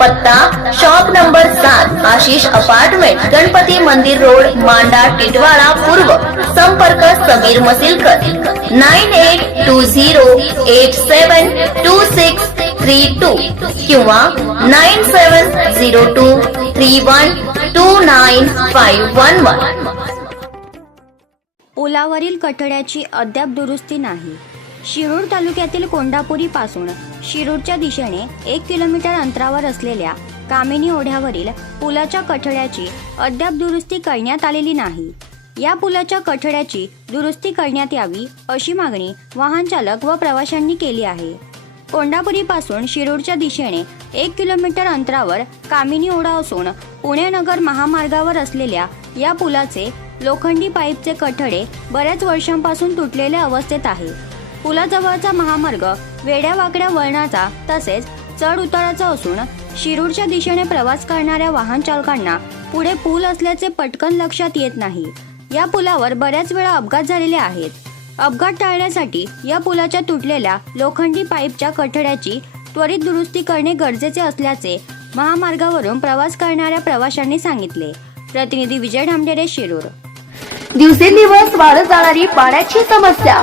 पत्ता shop number सात Ashish apartment Ganpati मंदिर रोड मांडा टिटवाळा पूर्व. संपर्क Sameer Masilkar. Nine eight two zero eight seven two six three two किंवा nine seven zero two three one two nine five one one. पुलावरील कठड्याची अद्याप दुरुस्ती नाही. शिरूर तालुक्यातील कोंडापुरी पासून शिरूरच्या दिशेने एक किलोमीटर अंतरावर असलेल्या कामिनी ओढ्यावरील पुलाच्या कठड्याची अद्याप दुरुस्ती करण्यात आलेली नाही. या पुलाच्या कठड्याची दुरुस्ती करण्यात यावी अशी मागणी वाहन चालक व प्रवाशांनी केली आहे. कोंडापुरीपासून शिरूरच्या दिशेने एक किलोमीटर अंतरावर कामिनी ओढा असून पुणे नगर महामार्गावर असलेल्या या पुलाचे लोखंडी पाईपचे कठडे बऱ्याच वर्षांपासून तुटलेल्या अवस्थेत आहे. पुलाजवळचा महामार्ग वेड्या वाकड्या वळणाचा तसेच चढ उताराचा असून शिरूरच्या दिशेने प्रवास करणाऱ्या वाहन चालकांना पुढे पूल असल्याचे पटकन लक्षात येत नाही. या पुलावर बऱ्याच वेळा अपघात झालेले आहेत. अपघात टाळण्यासाठी या पुलाच्या तुटलेल्या लोखंडी पाईपच्या कठड्याची त्वरित दुरुस्ती करणे गरजेचे असल्याचे महामार्गावरून प्रवास करणाऱ्या प्रवाशांनी सांगितले. प्रतिनिधी विजय ढामडेरे शिरूर. दिवसेंदिवस वाढत जाणारी पाण्याची समस्या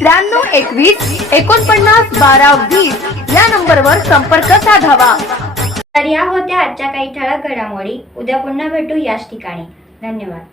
त्र्याण्णव एकवीस एकोणपन्नास बारा वीस या नंबरवर संपर्क साधावा. तर या होत्या आजच्या काही ठळक घडामोडी. उद्या पुन्हा भेटू याच ठिकाणी. धन्यवाद.